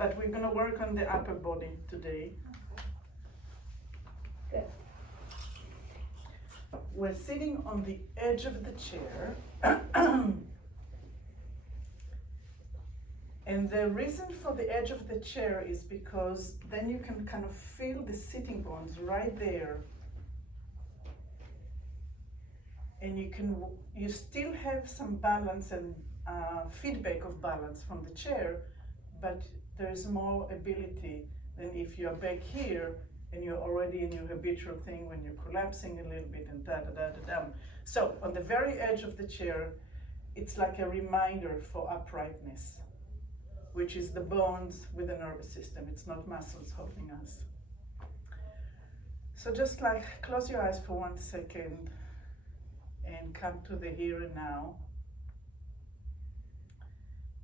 but we're gonna work on the upper body today. Good. We're sitting on the edge of the chair. And the reason for the edge of the chair is because then you can kind of feel the sitting bones right there. And you still have some balance and feedback of balance from the chair, but there's more ability than if you're back here and you're already in your habitual thing when you're collapsing a little bit and da-da-da-da-da. So on the very edge of the chair, it's like a reminder for uprightness, which is the bones with the nervous system. It's not muscles holding us. So just like close your eyes for 1 second and come to the here and now.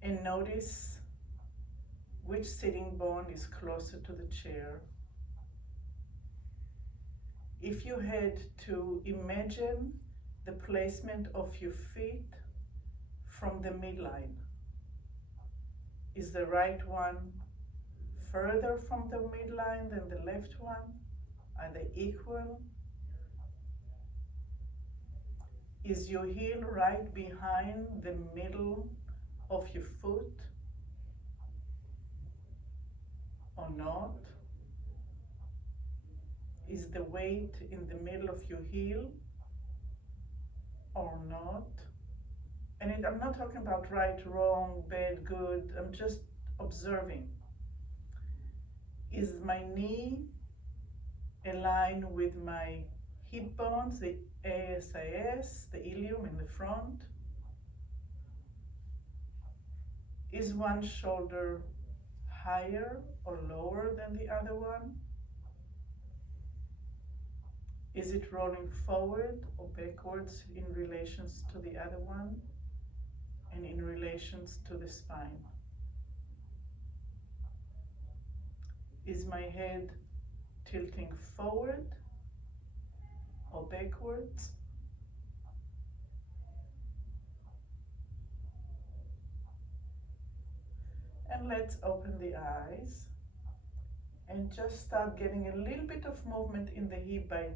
And notice which sitting bone is closer to the chair. If you had to imagine the placement of your feet from the midline, is the right one further from the midline than the left one? Are they equal? Is your heel right behind the middle of your foot or not? Is the weight in the middle of your heel or not? And I'm not talking about right, wrong, bad, good. I'm just observing. Is my knee aligned with my hip bones, the ASIS, the ilium in the front? Is one shoulder higher or lower than the other one? Is it rolling forward or backwards in relations to the other one and in relations to the spine? Is my head tilting forward or backwards? And let's open the eyes and just start getting a little bit of movement in the hip by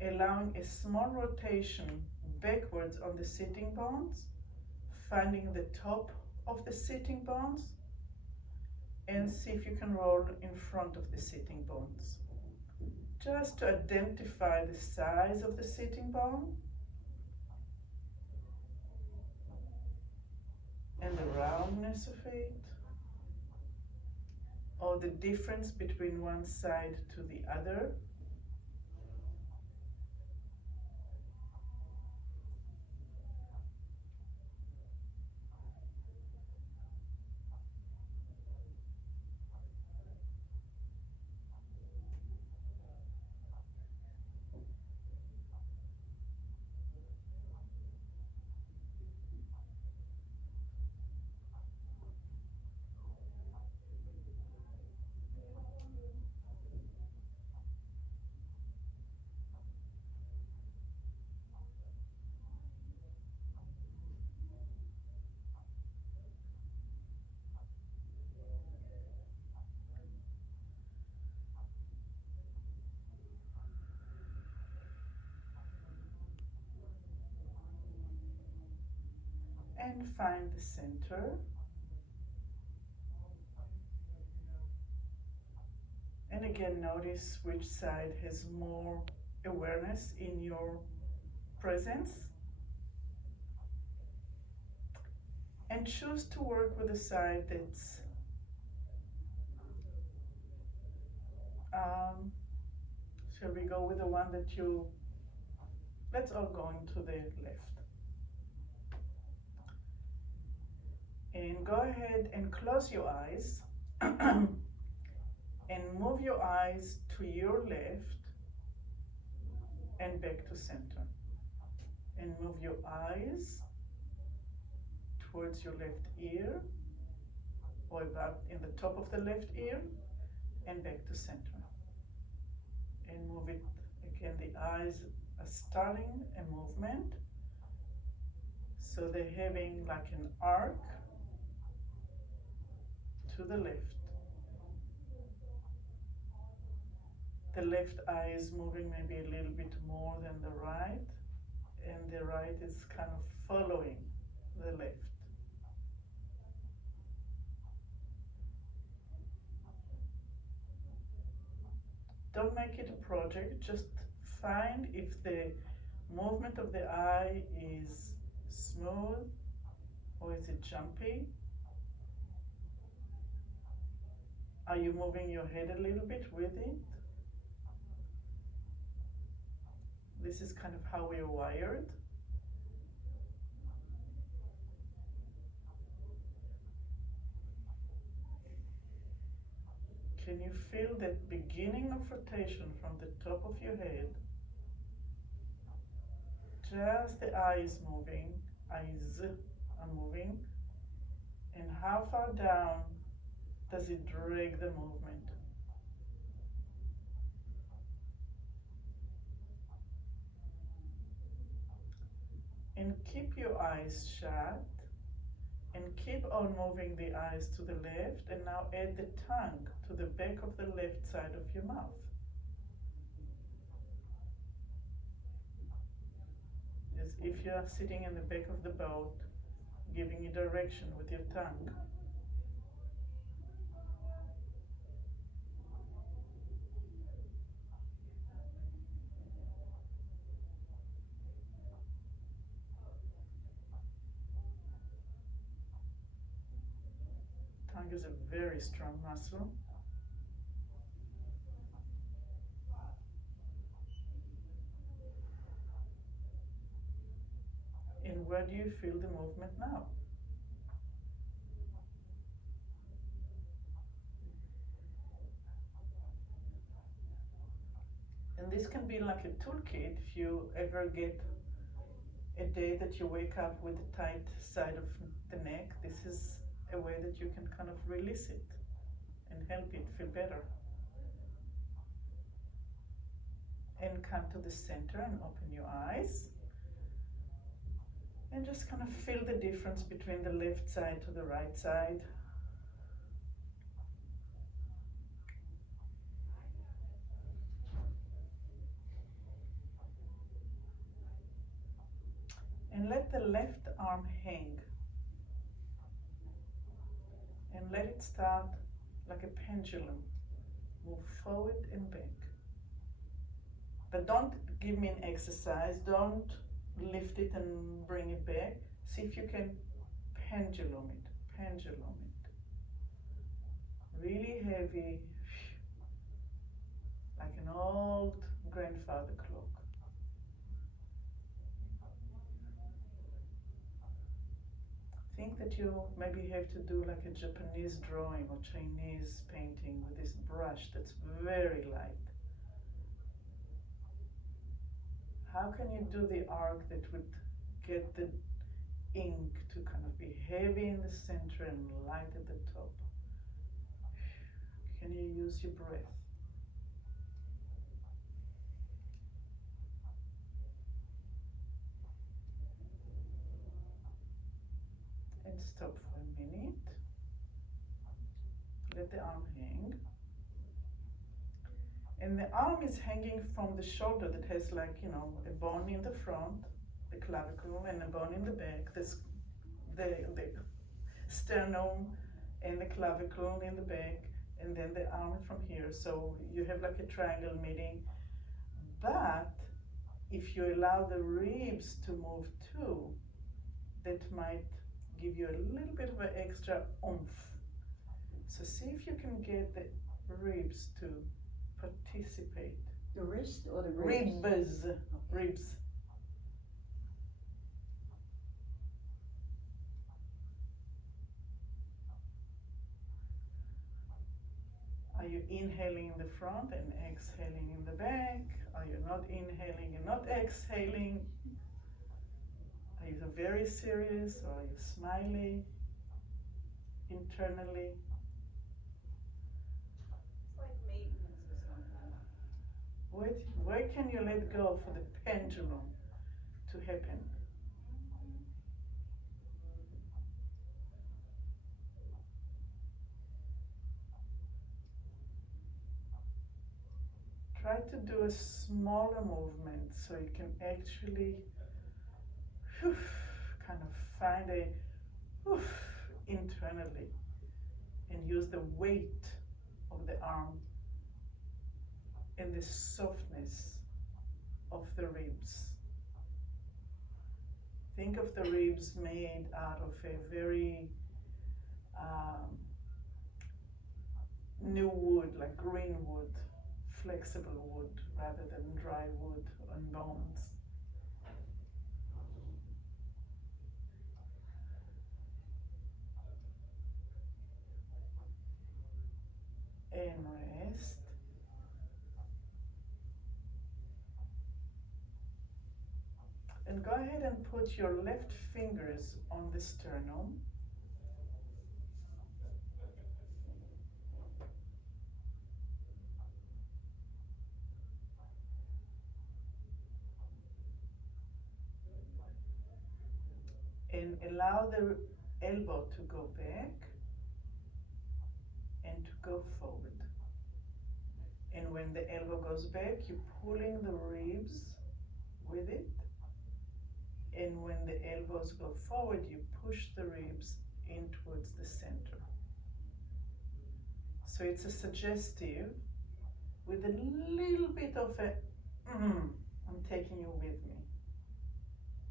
allowing a small rotation backwards on the sitting bones, finding the top of the sitting bones, and see if you can roll in front of the sitting bones. Just to identify the size of the sitting bone and the roundness of it, or the difference between one side to the other. And find the center. And again, notice which side has more awareness in your presence. And choose to work with the side that's shall we go with the one that let's all go into the left. And go ahead and close your eyes and move your eyes to your left and back to center. And move your eyes towards your left ear or about in the top of the left ear and back to center. And move it again. The eyes are starting a movement, so they're having like an arc to the left the left eye is moving maybe a little bit more than the right, and the right is kind of following the left. Don't make it a project, just find if the movement of the eye is smooth or is it jumpy. Are you moving your head a little bit with it? This is kind of how we're wired. Can you feel that beginning of rotation from the top of your head? Just the eye is moving, eyes are moving, and how far down does it drag the movement? And keep your eyes shut and keep on moving the eyes to the left, and now add the tongue to the back of the left side of your mouth. As if you are sitting in the back of the boat, giving a direction with your tongue. Tongue is a very strong muscle. And where do you feel the movement now? And this can be like a toolkit if you ever get a day that you wake up with a tight side of the neck. This is a way that you can kind of release it and help it feel better. And come to the center and open your eyes. And just kind of feel the difference between the left side to the right side. And let the left arm hang. And let it start like a pendulum. Move forward and back. But don't give me an exercise. Don't lift it and bring it back. See if you can pendulum it. Really heavy, like an old grandfather clock. Think that you maybe have to do like a Japanese drawing or Chinese painting with this brush that's very light. How can you do the arc that would get the ink to kind of be heavy in the center and light at the top? Can you use your breath? And stop for a minute. Let the arm hang. And the arm is hanging from the shoulder that has, like, you know, a bone in the front, the clavicle, and a bone in the back, the sternum and the clavicle in the back, and then the arm from here. So you have like a triangle meeting. But if you allow the ribs to move too, that might give you a little bit of an extra oomph. So see if you can get the ribs to participate. The wrist or the ribs? Ribs. Okay. Ribs. Are you inhaling in the front and exhaling in the back? Are you not inhaling and not exhaling? Are you very serious, or are you smiling internally? It's like maintenance or something. Where can you let go for the pendulum to happen? try to do a smaller movement so you can actually kind of find a internally and use the weight of the arm and the softness of the ribs. Think of the ribs made out of a very new wood, like green wood, flexible wood, rather than dry wood and bones. And rest. And go ahead and put your left fingers on the sternum. And allow the elbow to go back and to go forward. And when the elbow goes back, you're pulling the ribs with it. And when the elbows go forward, you push the ribs in towards the center. So it's a suggestive with a little bit of a, I'm taking you with me.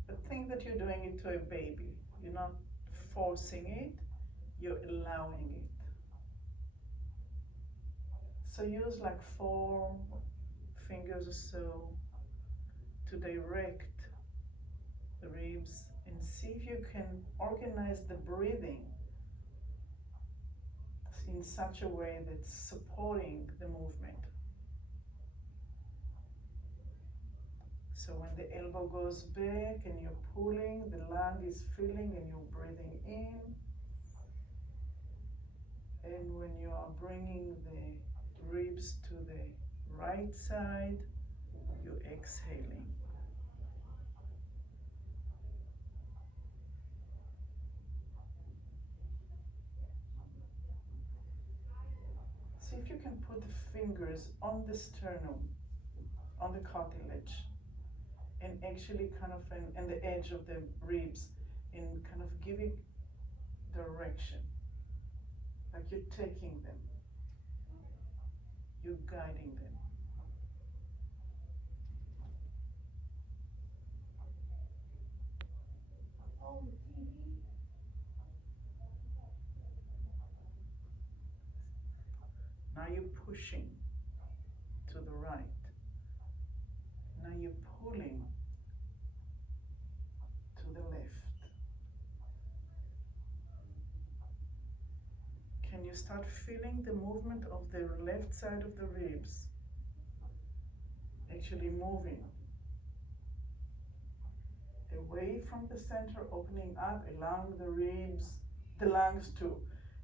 But think that you're doing it to a baby. You're not forcing it, you're allowing it. So use like 4 fingers or so to direct the ribs and see if you can organize the breathing in such a way that's supporting the movement. So when the elbow goes back and you're pulling, the lung is filling and you're breathing in. And when you are bringing the ribs to the right side, you're exhaling. See if you can put the fingers on the sternum, on the cartilage, and actually kind of and the edge of the ribs, and kind of giving direction, like you're taking them, you're guiding them. Now you're pushing to the right. Now you're pulling to the left. Can you start feeling the movement of the left side of the ribs? Actually moving away from the center, opening up, allowing the ribs, the lungs to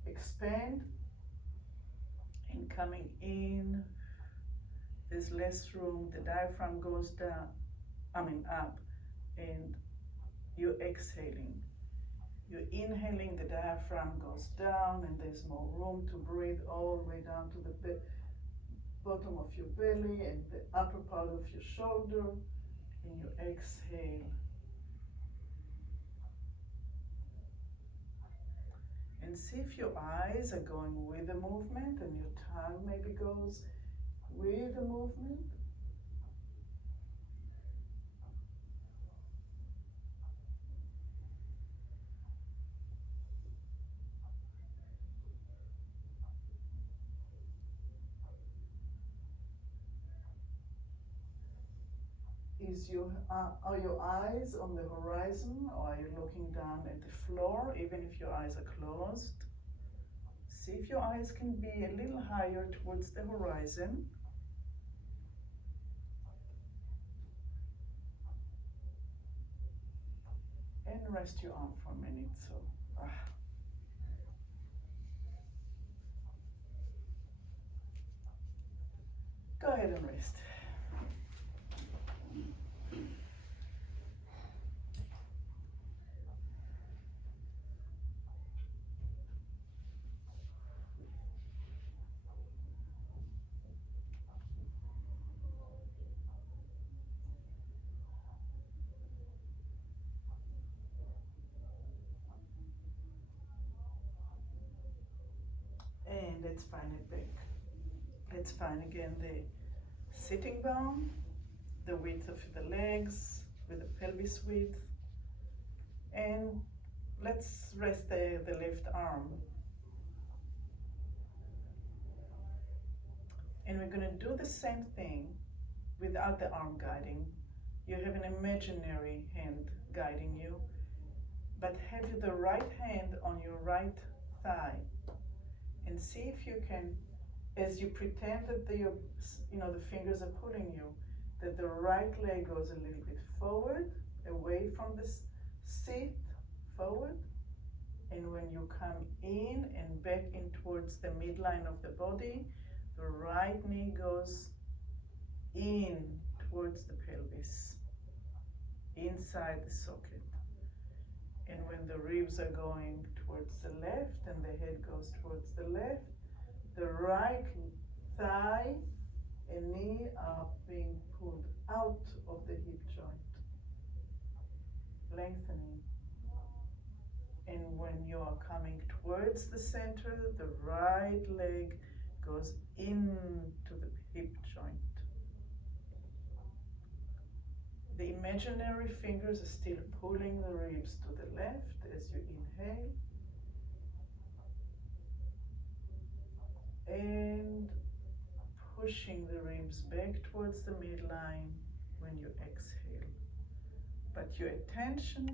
expand, and coming in. There's less room, the diaphragm goes down, up, and you're exhaling. You're inhaling, the diaphragm goes down, and there's more room to breathe all the way down to the bottom of your belly and the upper part of your shoulder, and you exhale. And see if your eyes are going with the movement and your tongue maybe goes with the movement. Are your eyes on the horizon, or are you looking down at the floor, even if your eyes are closed? See if your eyes can be a little higher towards the horizon. And rest your arm for a minute. Go ahead and rest. let's find it back. Let's find again the sitting bone, the width of the legs with the pelvis width, and let's rest the left arm. And we're going to do the same thing without the arm guiding. You have an imaginary hand guiding you, but have the right hand on your right thigh, and see if you can, as you pretend that the fingers are pulling you, that the right leg goes a little bit forward, away from the seat, forward, and when you come in and back in towards the midline of the body, the right knee goes in towards the pelvis, inside the socket. And when the ribs are going towards the left and the head goes towards the left, the right thigh and knee are being pulled out of the hip joint, lengthening. And when you are coming towards the center, the right leg goes into the hip joint. The imaginary fingers are still pulling the ribs to the left as you inhale, and pushing the ribs back towards the midline when you exhale. But your attention,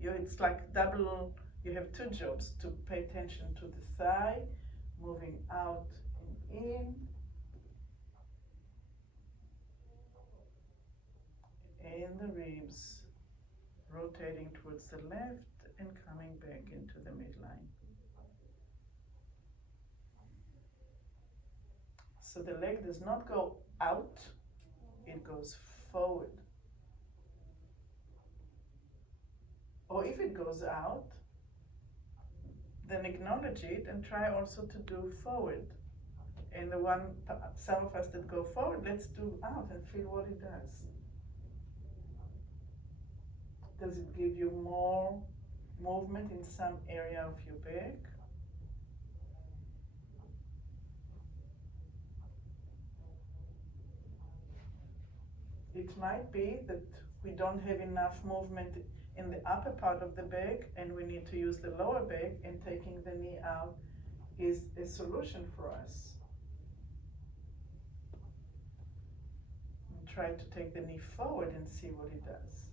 it's like double, you have two jobs: to pay attention to the thigh, moving out and in, and the ribs rotating towards the left and coming back into the midline. So the leg does not go out, it goes forward. Or if it goes out, then acknowledge it and try also to do forward. And some of us that go forward, let's do out and feel what it does. Does it give you more movement in some area of your back? It might be that we don't have enough movement in the upper part of the back and we need to use the lower back, and taking the knee out is a solution for us. And try to take the knee forward and see what it does.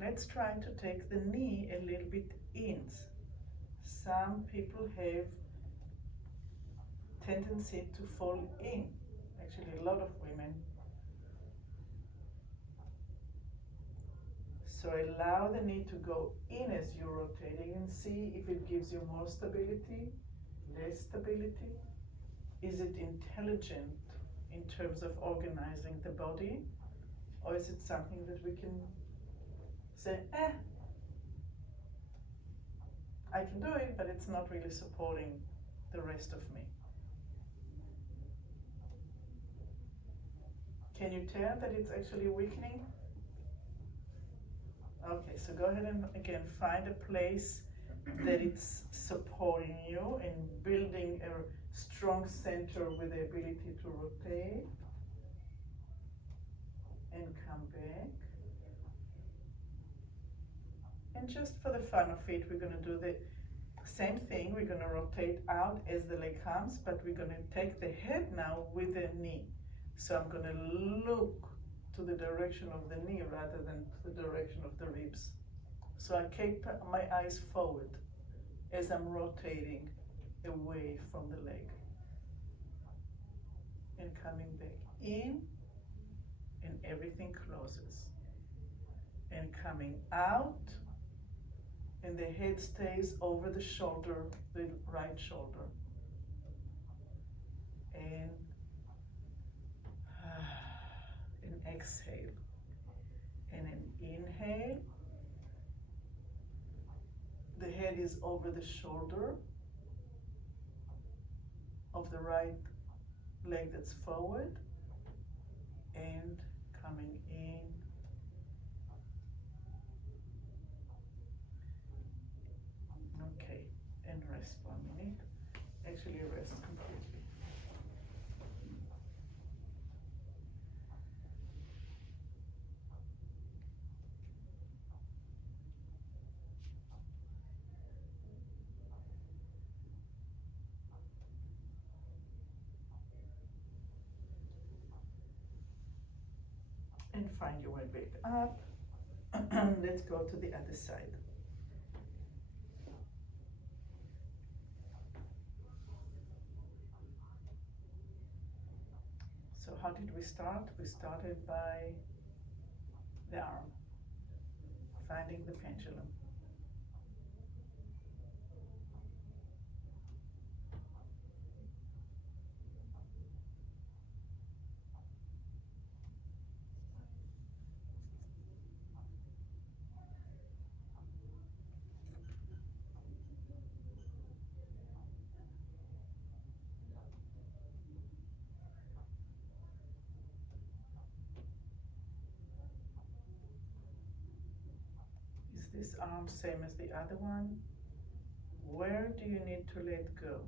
Let's try to take the knee a little bit in. Some people have tendency to fall in. Actually, a lot of women. So allow the knee to go in as you're rotating and see if it gives you more stability, less stability. Is it intelligent in terms of organizing the body? Or is it something that we can say, I can do it, but it's not really supporting the rest of me. Can you tell that it's actually weakening? Okay, so go ahead and again find a place that it's supporting you and building a strong center with the ability to rotate and come back. And just for the fun of it, we're going to do the same thing. We're going to rotate out as the leg comes, but we're going to take the head now with the knee. So I'm going to look to the direction of the knee rather than to the direction of the ribs. So I keep my eyes forward as I'm rotating away from the leg. And coming back in, and everything closes. And coming out, and the head stays over the shoulder, the right shoulder. And an exhale. And an inhale. The head head is over the shoulder of the right leg that's forward, and coming in. Okay, and rest for a minute. Actually rest completely. And find your way back up. Let's go to the other side. So how did we start? We started by the arm, finding the pendulum. Is this arm same as the other one? Where do you need to let go?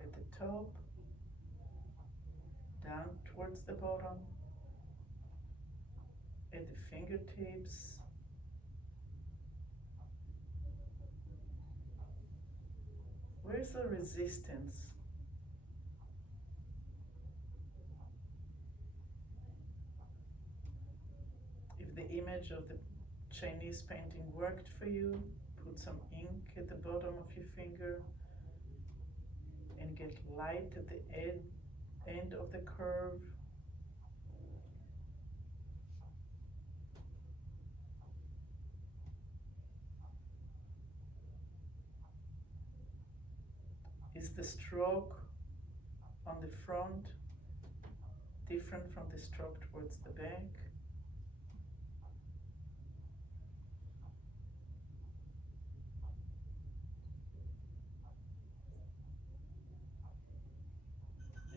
At the top, down towards the bottom, at the fingertips, where's the resistance? If the image of the Chinese painting worked for you, put some ink at the bottom of your finger and get light at the end of the curve. Is the stroke on the front different from the stroke towards the back?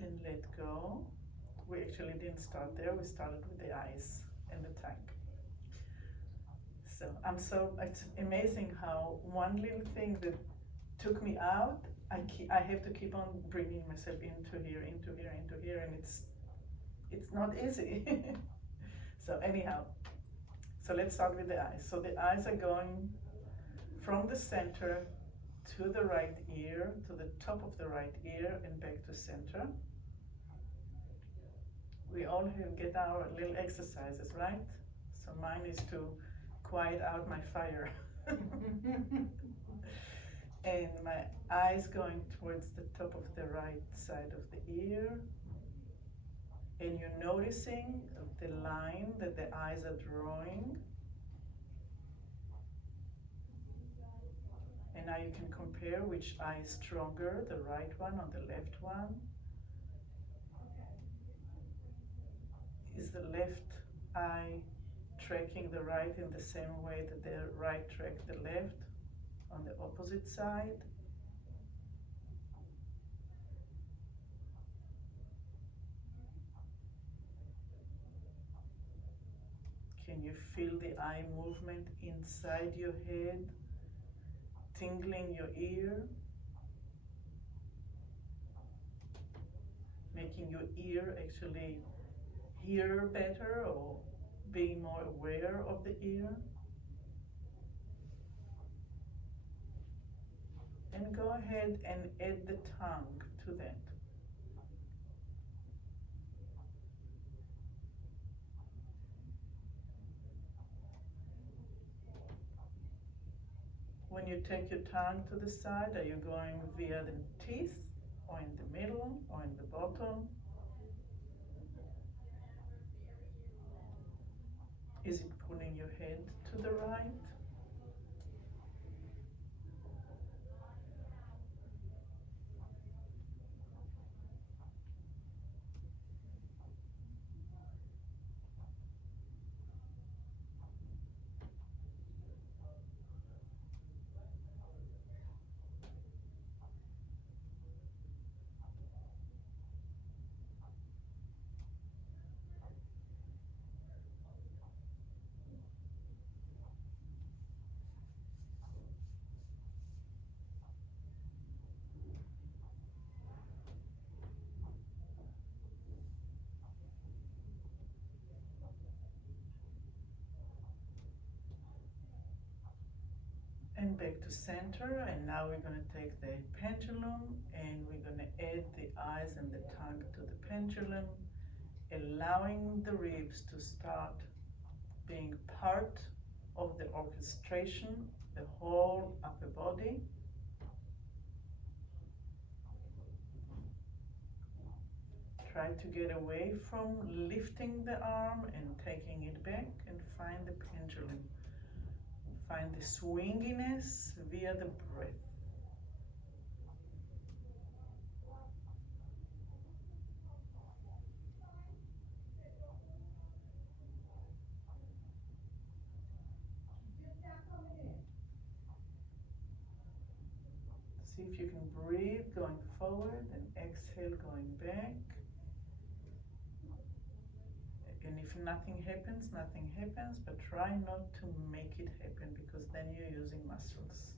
And let go. We actually didn't start there, we started with the eyes and the tongue. So it's amazing how one little thing that took me out, I have to keep on bringing myself into here, and it's not easy. So anyhow, so let's start with the eyes. So the eyes are going from the center to the right ear, to the top of the right ear, and back to center. We all get our little exercises, right? So mine is to quiet out my fire. And my eyes going towards the top of the right side of the ear. And you're noticing the line that the eyes are drawing. And now you can compare which eye is stronger, the right one or the left one. Is the left eye tracking the right in the same way that the right tracked the left on the opposite side? Can you feel the eye movement inside your head, tingling your ear, making your ear actually hear better or being more aware of the ear? And go ahead and add the tongue to that. When you take your tongue to the side, are you going via the teeth, or in the middle, or in the bottom? Is it pulling your head to the right? And back to center, and now we're going to take the pendulum and we're going to add the eyes and the tongue to the pendulum, allowing the ribs to start being part of the orchestration, the whole upper body. Try to get away from lifting the arm and taking it back, and find the pendulum. Find the swinginess via the breath. See if you can breathe going forward and exhale going back. And if nothing happens, nothing happens, but try not to make it happen, because then you're using muscles.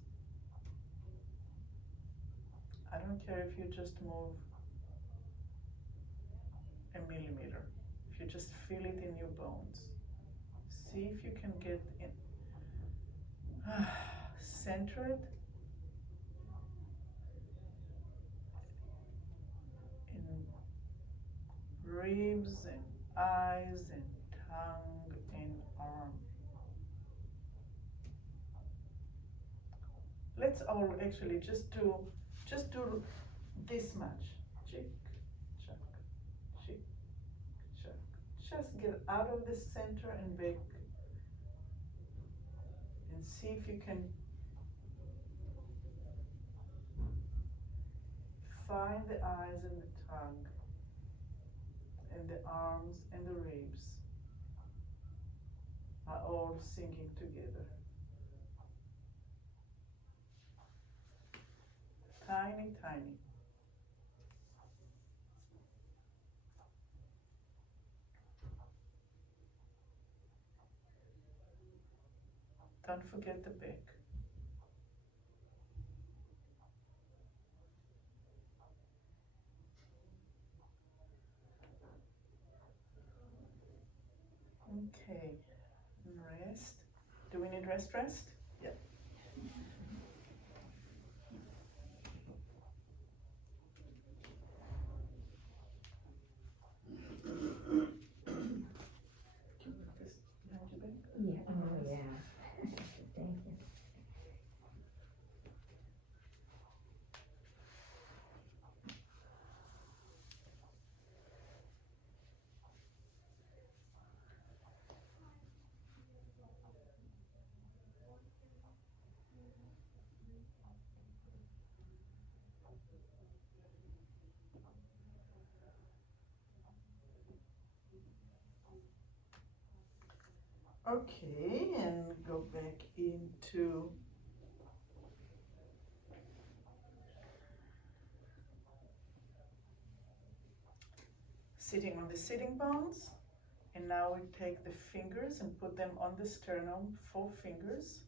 I don't care if you just move a millimeter, if you just feel it in your bones. See if you can get in, centered in ribs and eyes and tongue and arm. Let's all actually just do this much. Chick, chuck, chick, chuck. Just get out of the center and back, and see if you can find the eyes and the tongue and the arms and the ribs are all sinking together. Tiny, tiny. Don't forget the back. Okay, rest. Do we need rest? Yeah. Yeah, oh yeah. Thank you. Okay, and go back into sitting on the sitting bones. And now we take the fingers and put them on the sternum, 4 fingers.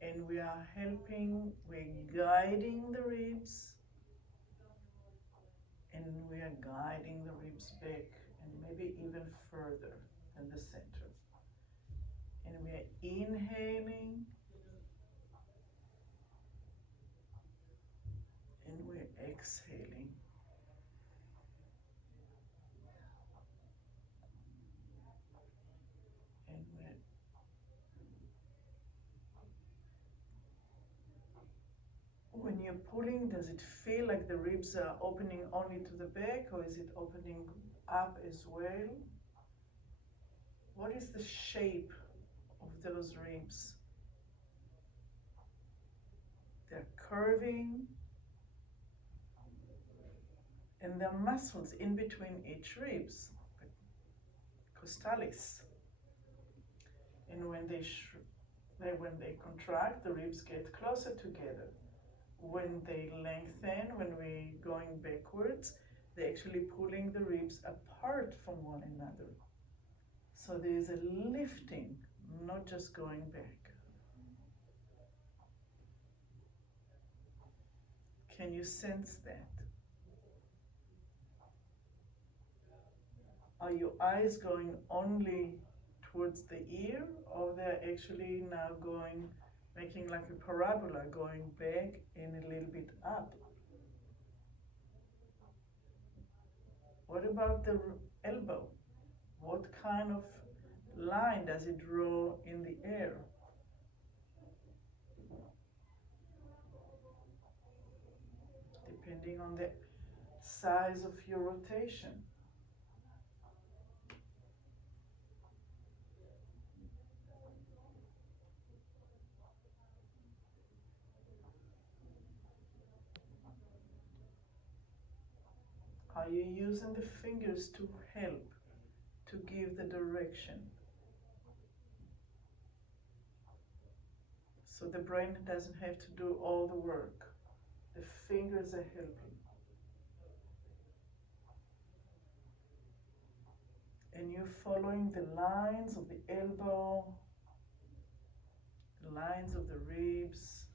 And we are helping, we're guiding the ribs. And we are guiding the ribs back, and maybe even further than the center. And we are inhaling. And we're exhaling. And when you're pulling, does it feel like the ribs are opening only to the back, or is it opening up as well? What is the shape of those ribs? They're curving, and there are muscles in between each ribs, costalis. And when they contract, the ribs get closer together. When they lengthen, when we're going backwards, they're actually pulling the ribs apart from one another. So there's a lifting, not just going back. Can you sense that? Are your eyes going only towards the ear, or they're actually now going making like a parabola going back and a little bit up. What about the elbow? What kind of line does it draw in the air? Depending on the size of your rotation. Are you using the fingers to help, to give the direction? So the brain doesn't have to do all the work. The fingers are helping. And you're following the lines of the elbow, the lines of the ribs,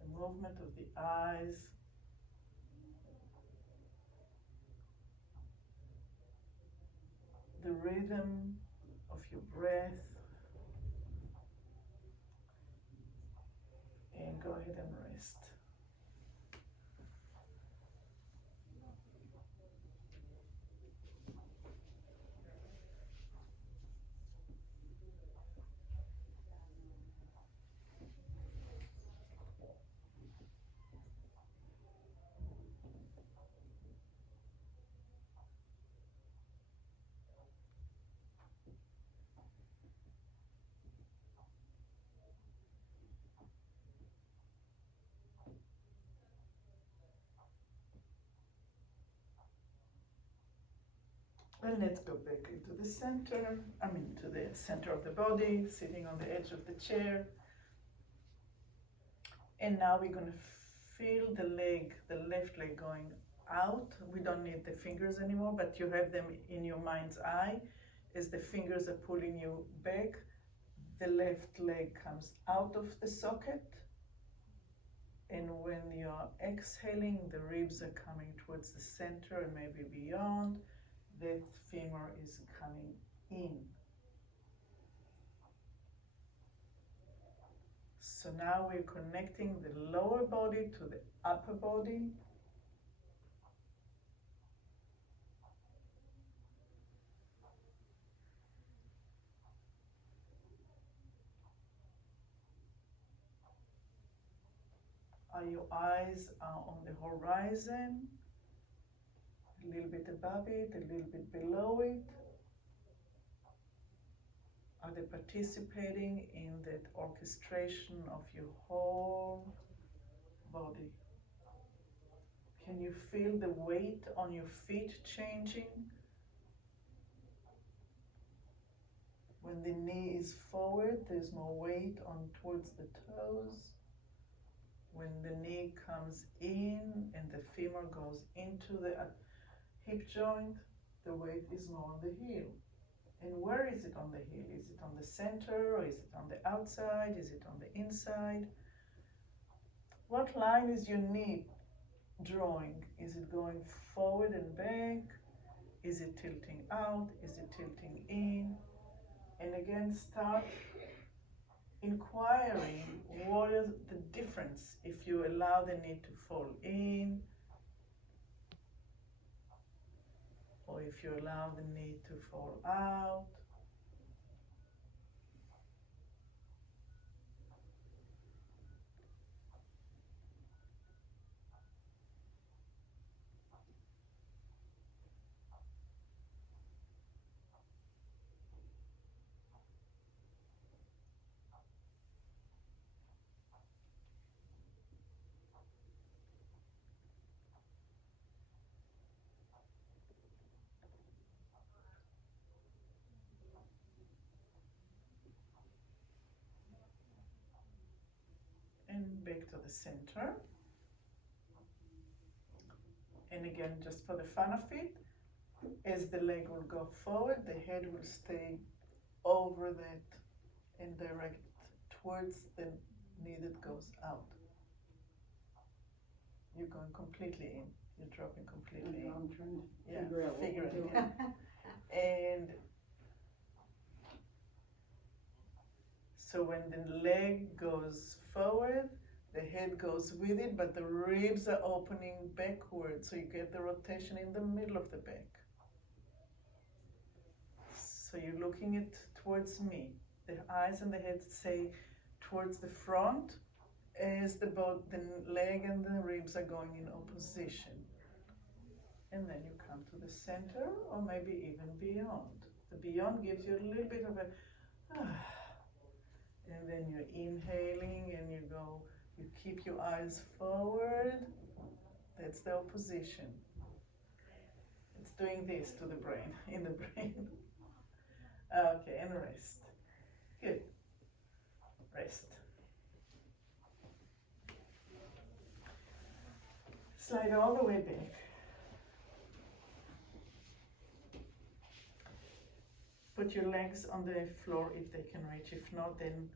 the movement of the eyes. The rhythm of your breath. And go ahead and rest. And let's go back into the center, to the center of the body, sitting on the edge of the chair. And now we're gonna feel the leg, the left leg going out. We don't need the fingers anymore, but you have them in your mind's eye. As the fingers are pulling you back, the left leg comes out of the socket. And when you're exhaling, the ribs are coming towards the center and maybe beyond. The femur is coming in. So now we're connecting the lower body to the upper body. Are your eyes on the horizon? A little bit above it, a little bit below it? Are they participating in that orchestration of your whole body? Can you feel the weight on your feet changing? When the knee is forward, there's more weight on towards the toes. When the knee comes in and the femur goes into the hip joint, the weight is more on the heel. And where is it on the heel? Is it on the center, or is it on the outside? Is it on the inside? What line is your knee drawing? Is it going forward and back? Is it tilting out? Is it tilting in? And again, start inquiring what is the difference if you allow the knee to fall in, or if you allow the knee to fall out. And back to the center. And again, just for the fun of it, as the leg will go forward, the head will stay over that and direct towards the knee that goes out. You're going completely in. You're dropping completely in. I'm trying to Yeah, figure out what figure we're it doing. out. And So when the leg goes forward, the head goes with it, but the ribs are opening backward, so you get the rotation in the middle of the back. So you're looking it towards me. The eyes and the head say towards the front, as the leg and the ribs are going in opposition. And then you come to the center, or maybe even beyond. The beyond gives you a little bit of a and then you're inhaling and you go, you keep your eyes forward. That's the opposition. It's doing this to the brain, in the brain. Okay, and rest. Good. Rest. Slide all the way back. Put your legs on the floor if they can reach. If not, then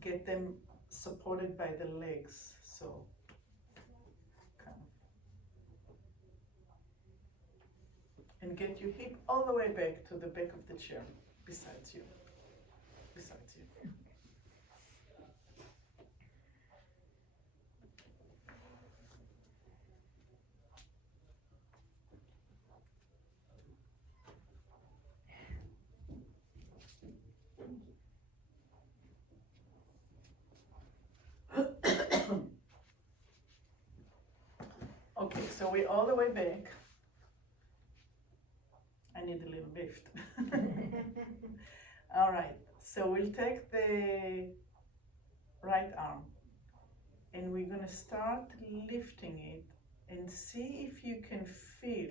get them supported by the legs. So, kind of. And get your hip all the way back to the back of the chair, besides you. Besides you. Okay, so we're all the way back. I need a little lift. All right, so we'll take the right arm and we're gonna start lifting it and see if you can feel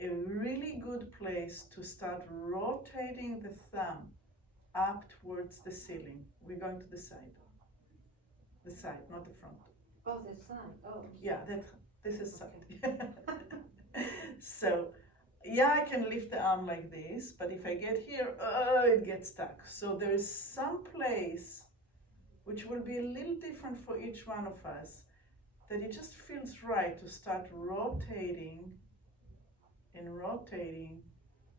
a really good place to start rotating the thumb up towards the ceiling. We're going to the side. The side, not the front. Oh, the side. Oh. Yeah, this is side. So, yeah, I can lift the arm like this, but if I get here, it gets stuck. So there's some place which will be a little different for each one of us, that it just feels right to start rotating and rotating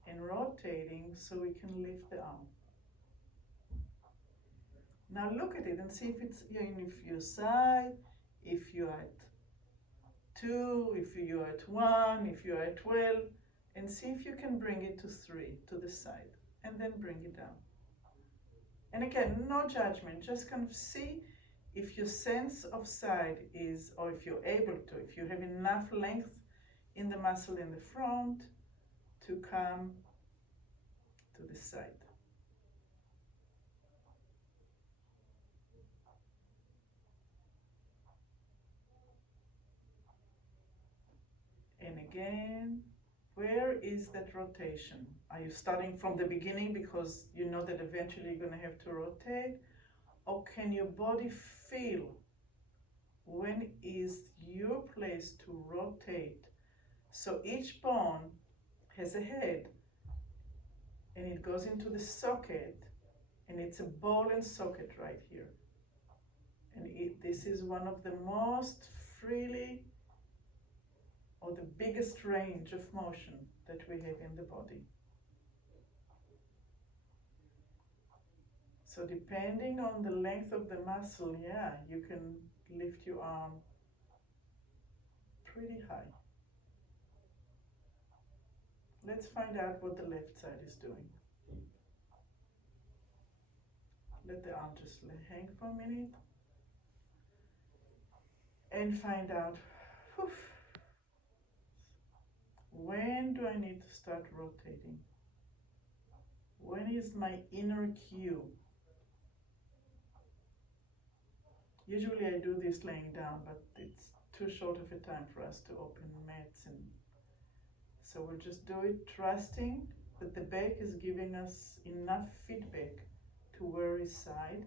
and rotating so we can lift the arm. Now look at it and see if it's if your side, if you're at 2, if you're at 1, if you're at 12, and see if you can bring it to 3, to the side, and then bring it down. And again, no judgment, just kind of see if your sense of side is, or if you're able to, if you have enough length in the muscle in the front to come to the side. And again, where is that rotation? Are you starting from the beginning because you know that eventually you're going to have to rotate? Or can your body feel when is your place to rotate? So each bone has a head and it goes into the socket, and it's a ball and socket right here. And this is one of the most freely, or the biggest range of motion that we have in the body. So depending on the length of the muscle, yeah, you can lift your arm pretty high. Let's find out what the left side is doing. Let the arm just hang for a minute and find out, when do I need to start rotating? When is my inner cue? Usually I do this laying down, but it's too short of a time for us to open mats, and so we'll just do it trusting that the back is giving us enough feedback to where is side.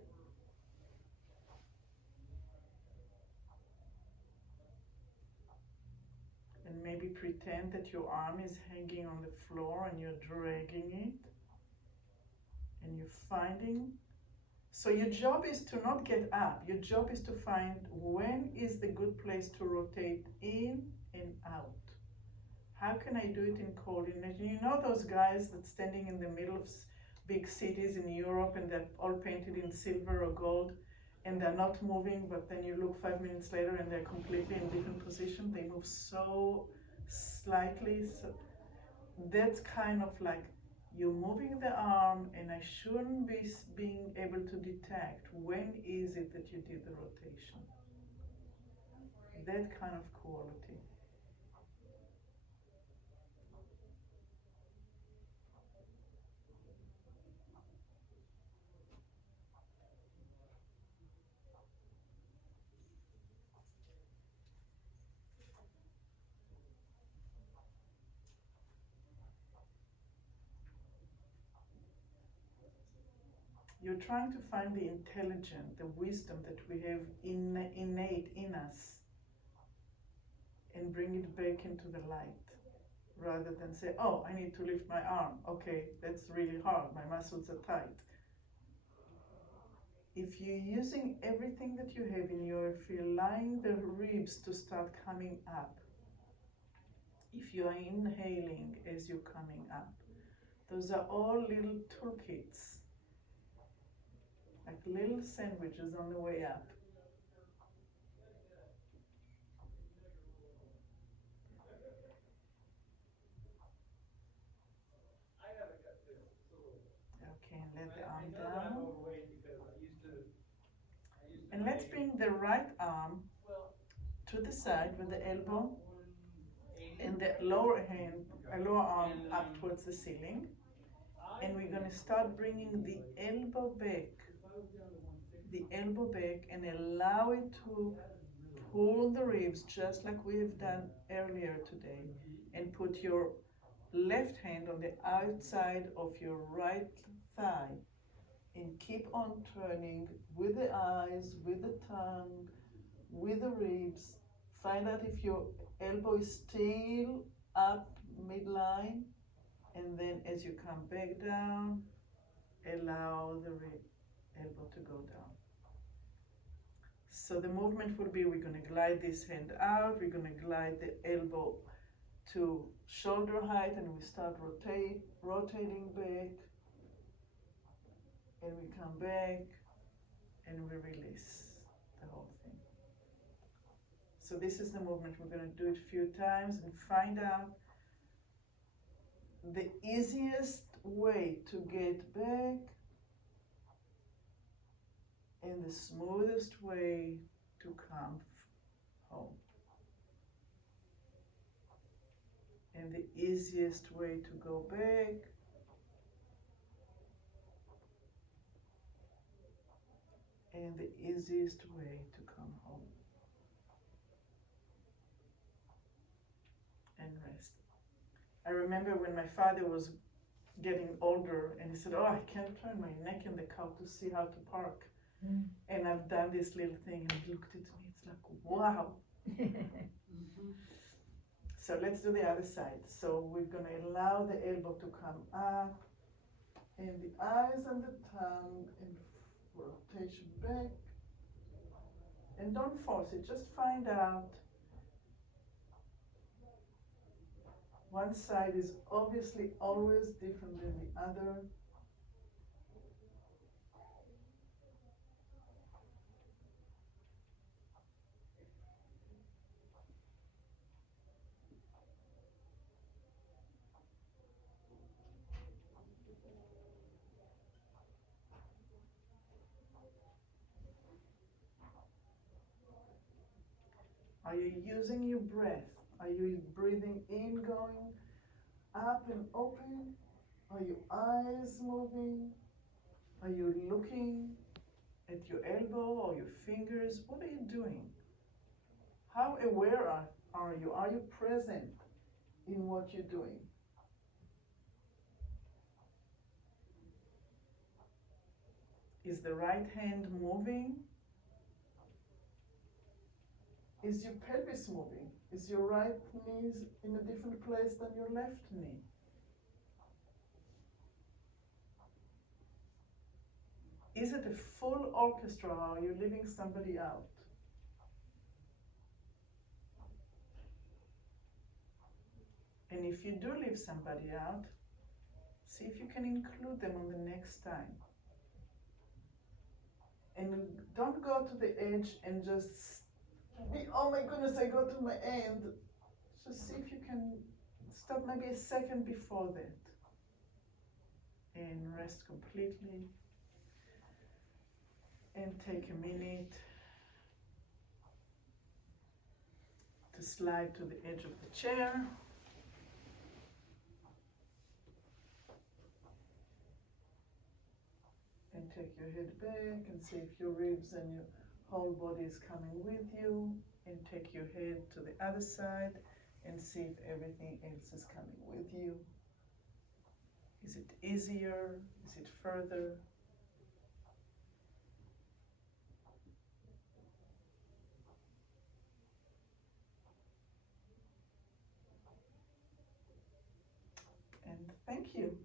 And maybe pretend that your arm is hanging on the floor and you're dragging it and you're finding. So your job is to not get up. Your job is to find when is the good place to rotate in and out. How can I do it in coordination? You know those guys that standing in the middle big cities in Europe and they're all painted in silver or gold and they're not moving, but then you look 5 minutes later and they're completely in different position. They move so slightly. So that's kind of like you're moving the arm and I shouldn't be being able to detect when is it that you did the rotation. That kind of quality. You're trying to find the intelligence, the wisdom that we have innate in us and bring it back into the light rather than say, oh, I need to lift my arm. Okay, that's really hard. My muscles are tight. If you're using everything that you have in your, if you're allowing the ribs to start coming up, if you are inhaling as you're coming up, those are all little toolkits, like little sandwiches on the way up. Okay, and let the arm down. And let's bring the right arm to the side with the elbow and the lower arm up towards the ceiling. And we're going to start bringing the elbow back and allow it to pull the ribs just like we have done earlier today, and put your left hand on the outside of your right thigh and keep on turning with the eyes, with the tongue, with the ribs. Find out if your elbow is still up midline, and then as you come back down, allow the elbow to go down. So the movement will be, we're going to glide this hand out, we're going to glide the elbow to shoulder height, and we start rotating back, and we come back, and we release the whole thing. So this is the movement. We're going to do it a few times and find out the easiest way to get back and the smoothest way to come home. And the easiest way to go back and the easiest way to come home. And rest. I remember when my father was getting older and he said, oh, I can't turn my neck in the car to see how to park. And I've done this little thing, and he looked at me, it's like, wow. So let's do the other side. So we're going to allow the elbow to come up, and the eyes and the tongue, and rotation back. And don't force it, just find out. One side is obviously always different than the other. Are you using your breath? Are you breathing in, going up and open? Are your eyes moving? Are you looking at your elbow or your fingers? What are you doing? How aware are you? Are you present in what you're doing? Is the right hand moving? Is your pelvis moving? Is your right knee in a different place than your left knee? Is it a full orchestra, or are you leaving somebody out? And if you do leave somebody out, See if you can include them on the next time. And don't go to the edge and just be, oh my goodness, I got to my end. Just see if you can stop maybe a second before that. And rest completely. And take a minute to slide to the edge of the chair. And take your head back and see if your ribs and your whole body is coming with you. And take your head to the other side and see if everything else is coming with you. Is it easier? Is it further? And thank you.